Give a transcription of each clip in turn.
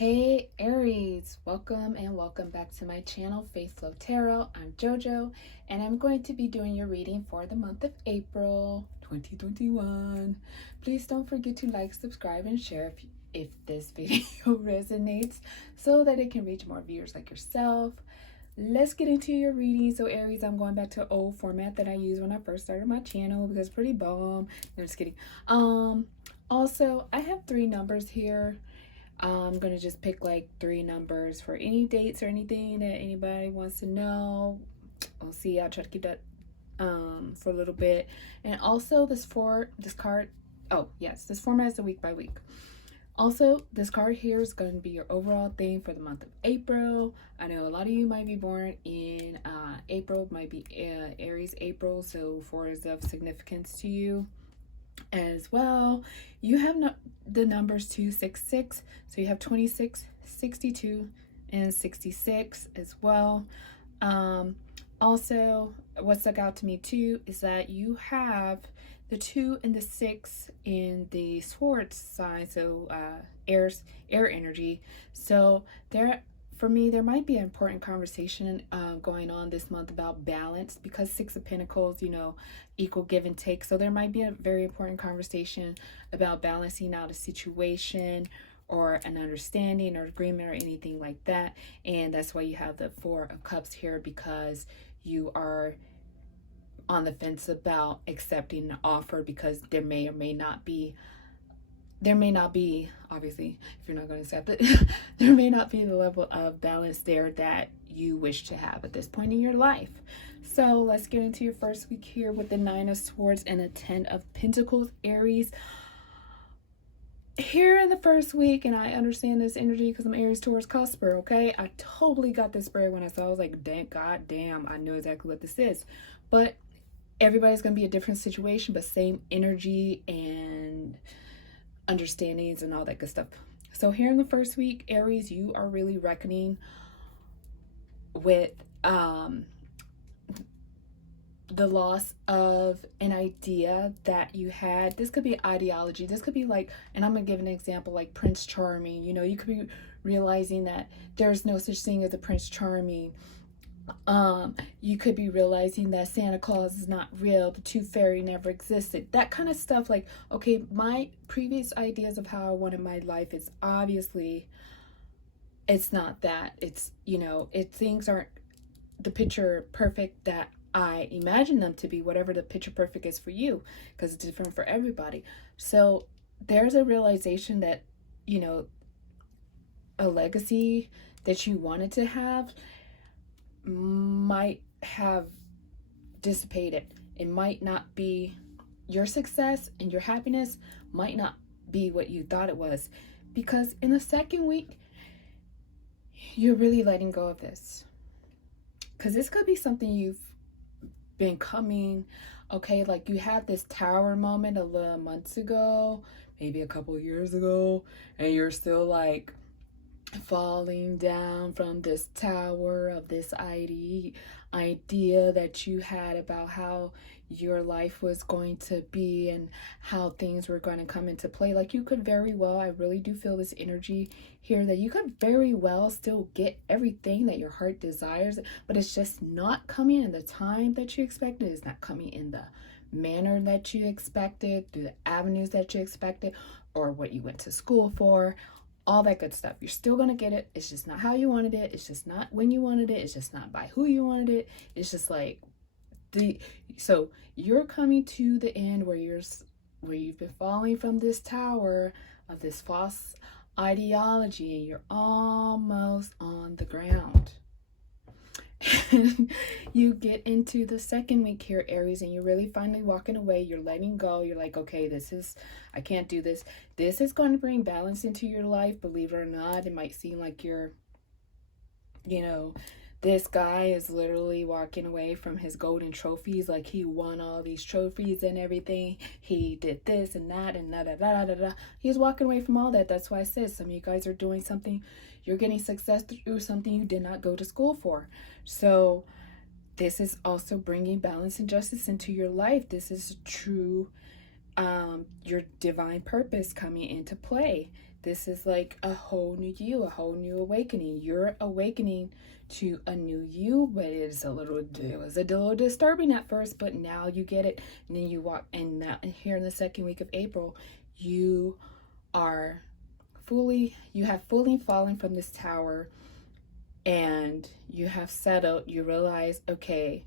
Hey Aries, welcome and welcome back to my channel, Faith Flow Tarot. I'm JoJo and I'm going to be doing your reading for the month of April 2021. Please don't forget to like, subscribe, and share if this video resonates so that it can reach more viewers like yourself. Let's get into your reading. So Aries, I'm going back to an old format that I used when I first started my channel because it's pretty bomb. No, just kidding. Also, I have 3 numbers here. I'm going to just pick like 3 numbers for any dates or anything that anybody wants to know. We'll see. I'll try to keep that for a little bit. And also this card. Oh, yes. This format is a week by week. Also, this card here is going to be your overall theme for the month of April. I know a lot of you might be born in April, might be Aries April, so 4 is of significance to you as well. You have the numbers 266, so you have 26, 62, and 66 as well. Also, what stuck out to me too is that you have the 2 and the 6 in the Swords sign, so air energy. So for me, there might be an important conversation going on this month about balance, because 6 of Pentacles, equal give and take. So there might be a very important conversation about balancing out a situation or an understanding or agreement or anything like that. And that's why you have the 4 of Cups here, because you are on the fence about accepting an offer, because there may not be, obviously, if you're not going to accept it, there may not be the level of balance there that you wish to have at this point in your life. So let's get into your first week here with the 9 of Swords and a 10 of Pentacles, Aries. Here in the first week, and I understand this energy because I'm Aries Taurus cusper, okay? I totally got this spirit when I saw it. I was like, God damn, I know exactly what this is. But everybody's going to be a different situation, but same energy and understandings and all that good stuff. So here in the first week, Aries, you are really reckoning with the loss of an idea that you had. This could be ideology. This could be like, and I'm gonna give an example, like Prince Charming. You could be realizing that there's no such thing as a Prince Charming. You could be realizing that Santa Claus is not real, the tooth fairy never existed, that kind of stuff. Like, okay, my previous ideas of how I wanted my life is obviously, it's not that. It's, things aren't the picture perfect that I imagine them to be, whatever the picture perfect is for you, because it's different for everybody. So there's a realization that, a legacy that you wanted to have might have dissipated. It might not be your success, and your happiness might not be what you thought it was, because in the second week you're really letting go of this, because this could be something you've been coming, okay, like you had this tower moment a little months ago, maybe a couple years ago, and you're still like falling down from this tower of this idea that you had about how your life was going to be and how things were going to come into play. Like, you could very well, I really do feel this energy here, that you could very well still get everything that your heart desires, but it's just not coming in the time that you expected. It's not coming in the manner that you expected, through the avenues that you expected, or what you went to school for. All that good stuff. You're still going to get it. It's just not how you wanted it. It's just not when you wanted it. It's just not by who you wanted it. It's just like so you're coming to the end where you've been falling from this tower of this false ideology, and you're almost on the ground. You get into the second week here, Aries, and you're really finally walking away. You're letting go. You're like, okay, I can't do this. This is going to bring balance into your life. Believe it or not, it might seem like you're, this guy is literally walking away from his golden trophies. Like, he won all these trophies and everything. He did this and that and da da da da da. He's walking away from all that. That's why I said some of you guys are doing something. You're getting success through something you did not go to school for. So this is also bringing balance and justice into your life. This is true, your divine purpose coming into play. This is like a whole new you, a whole new awakening. You're awakening to a new you, but it was a little disturbing at first, but now you get it. And then you walk, and now here in the second week of April, you are you have fully fallen from this tower, and you have settled. You realize, okay,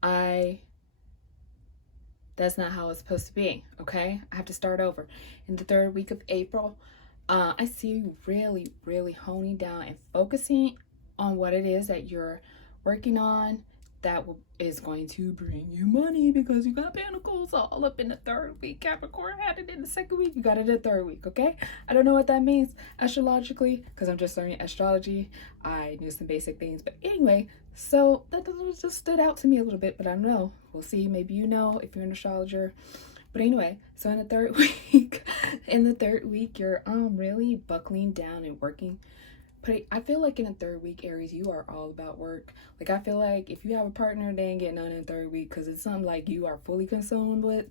that's not how it's supposed to be. Okay, I have to start over. In the third week of April, I see you really, really honing down and focusing on what it is that you're working on that is going to bring you money, because you got Pentacles all up in the third week. Capricorn had it in the second week, you got it in the third week. Okay, I don't know what that means astrologically, because I'm just learning astrology. I knew some basic things, but anyway, so that just stood out to me a little bit, but I don't know, we'll see. Maybe you know if you're an astrologer. But anyway, so in the third week, you're really buckling down and working. But I feel like in the third week, Aries, you are all about work. Like, I feel like if you have a partner, they ain't getting none in the third week, because it's something like you are fully consumed with.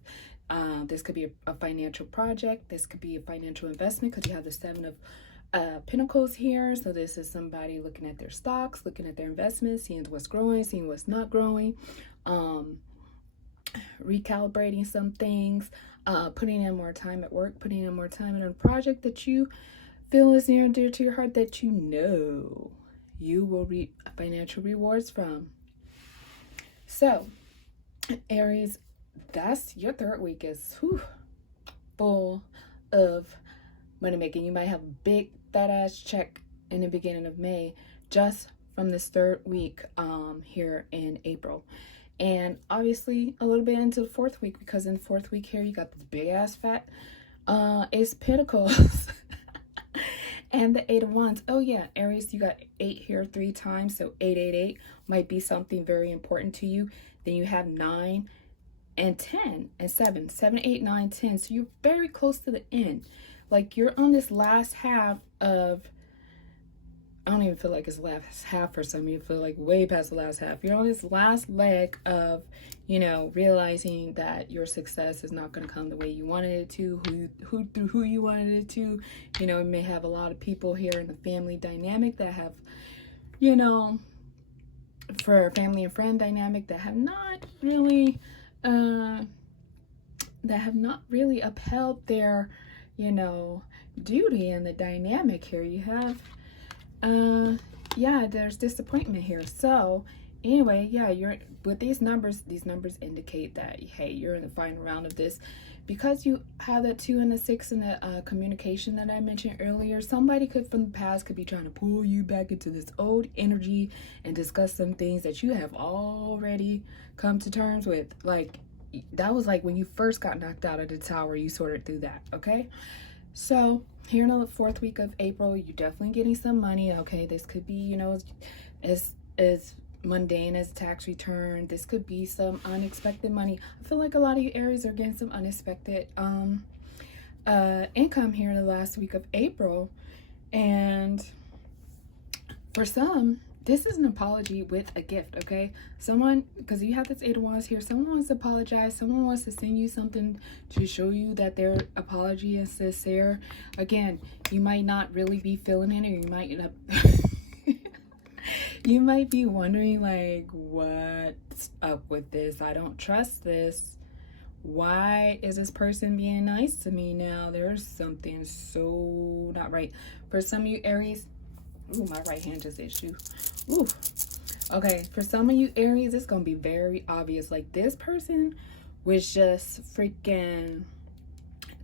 This could be a financial project. This could be a financial investment, because you have the Seven of Pentacles here. So this is somebody looking at their stocks, looking at their investments, seeing what's growing, seeing what's not growing, recalibrating some things, putting in more time at work, putting in more time in a project that you feel is near and dear to your heart, that you know you will reap financial rewards from. So, Aries, that's your third week is full of money making. You might have a big fat ass check in the beginning of May just from this third week here in April. And obviously a little bit into the fourth week, because in the fourth week here you got this big ass fat Ace of Pentacles and the Eight of Wands. Oh yeah, Aries, you got 8 here 3 times, so 888 might be something very important to you. Then you have 9 and 10 and 7, 7, 8, 9, 10. So you're very close to the end. Like, you're on this last half of, I don't even feel like it's last half for some of you. Feel like way past the last half. You're on this last leg of, realizing that your success is not going to come the way you wanted it to, who you wanted it to. You may have a lot of people here in the family dynamic that have, for family and friend dynamic, that have not really upheld their, duty in the dynamic here. You have there's disappointment here. So anyway, you're with these numbers indicate that, hey, you're in the final round of this, because you have that 2 and the 6 in the communication that I mentioned earlier. Somebody from the past could be trying to pull you back into this old energy and discuss some things that you have already come to terms with. Like, that was like when you first got knocked out of the tower, you sorted through that. Okay, so here in the fourth week of April, you're definitely getting some money. Okay, this could be, as mundane as tax return. This could be some unexpected money. I feel like a lot of you Aries are getting some unexpected income here in the last week of April. And for some, this is an apology with a gift, okay? Someone, because you have this 8 of Wands here, someone wants to apologize. Someone wants to send you something to show you that their apology is sincere. Again, you might not really be feeling it, or you might not... You might be wondering, like, what's up with this? I don't trust this. Why is this person being nice to me now? There's something so not right. For some of you Aries, ooh, my right hand just itched. Ooh. Okay, for some of you Aries, it's gonna be very obvious. Like, this person was just freaking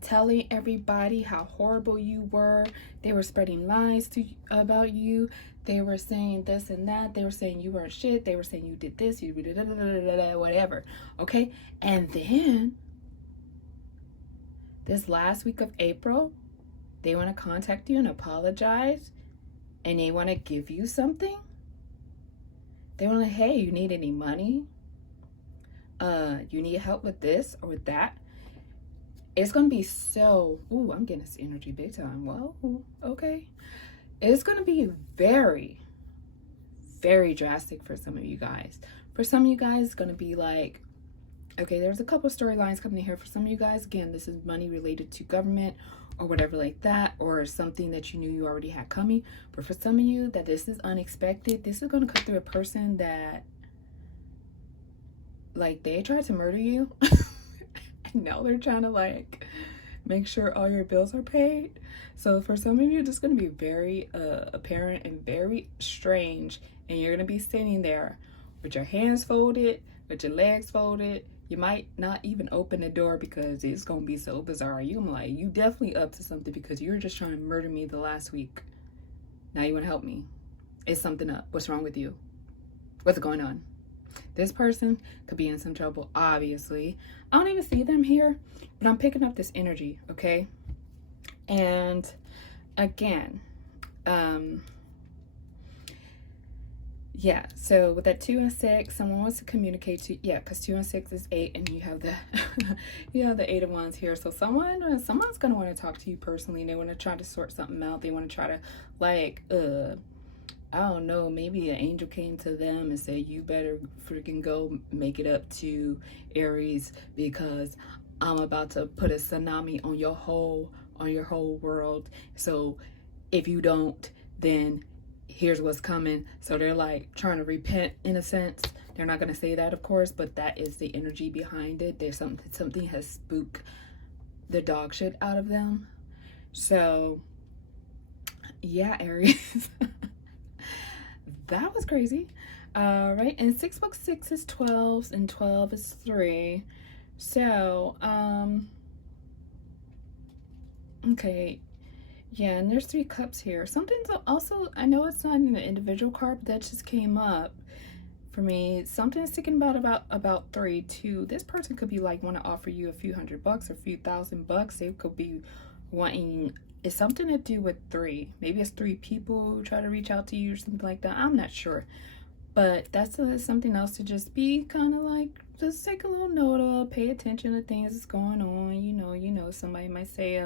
telling everybody how horrible you were. They were spreading lies about you. They were saying this and that. They were saying you weren't shit. They were saying you did this, you did whatever. Okay, and then this last week of April, they want to contact you and apologize, and they want to give you something. They want to, hey, you need any money? You need help with this or with that? It's going to be so, ooh, I'm getting this energy big time. Whoa, okay. It's going to be very, very drastic for some of you guys. For some of you guys, it's going to be like, okay, there's a couple storylines coming in here. For some of you guys, again, this is money related to government or whatever like that, or something that you knew you already had coming. But for some of you, that this is unexpected. This is going to come through a person that, like, they tried to murder you. And now they're trying to, like, make sure all your bills are paid. So for some of you, it's going to be very apparent and very strange. And you're going to be sitting there with your hands folded, with your legs folded. You might not even open the door because it's going to be so bizarre. You're like, you definitely up to something because you were just trying to murder me the last week. Now you want to help me. Is something up? What's wrong with you? What's going on? This person could be in some trouble, obviously. I don't even see them here, but I'm picking up this energy, okay? And again, yeah, so with that 2 and 6, someone wants to communicate to, yeah, because 2 and 6 is 8, and you have the you have the 8 of Wands here. So someone's gonna want to talk to you personally. They want to try to sort something out. They want to try to, like, I don't know, maybe an angel came to them and said, you better freaking go make it up to Aries because I'm about to put a tsunami on your whole world. So if you don't, then here's what's coming. So they're like trying to repent in a sense. They're not going to say that, of course, but that is the energy behind it. There's something has spooked the dog shit out of them. So yeah, Aries. That was crazy. Right, and 6 books 6 is 12, and 12 is 3. So okay, yeah, and there's 3 cups here. Something's also, I know it's not an individual card, but that just came up for me. Something's sticking about 3 too. This person could be like want to offer you a few $100 or a few $1,000. They could be wanting, it's something to do with 3. Maybe it's 3 people who try to reach out to you or something like that. I'm not sure, but that's something else to just be kind of like, just take a little note of, pay attention to things that's going on. You know, somebody might say, it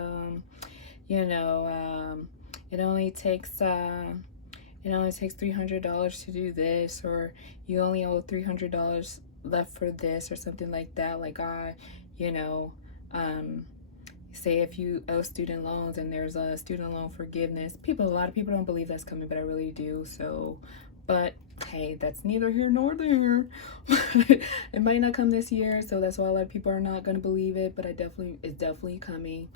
only takes $300 to do this, or you only owe $300 left for this, or something like that. Like, say if you owe student loans and there's a student loan forgiveness. A lot of people don't believe that's coming, but I really do. So, but hey, that's neither here nor there. It might not come this year, so that's why a lot of people are not going to believe it, but it's definitely coming.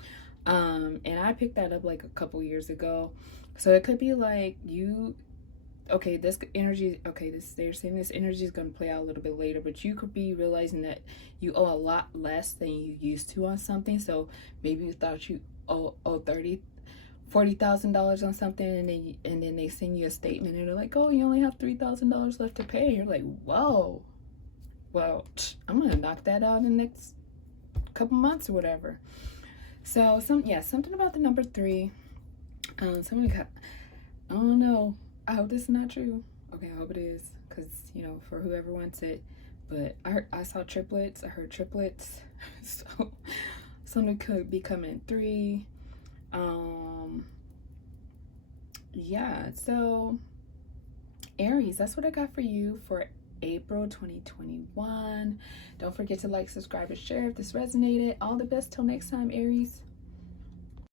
And I picked that up like a couple years ago. So it could be like this energy, they're saying this energy is going to play out a little bit later, but you could be realizing that you owe a lot less than you used to on something. So maybe you thought you owe $40,000 on something, and then they send you a statement and they're like, oh, you only have $3,000 left to pay. You're like, whoa, well, I'm gonna knock that out in the next couple months or whatever. So something about the number 3. Somebody got, I don't know, I hope this is not true. Okay, I hope it is, because for whoever wants it. But I saw triplets. I heard triplets. So something could be coming 3. Yeah, so Aries, that's what I got for you for April 2021. Don't forget to like, subscribe, and share if this resonated. All the best till next time, Aries.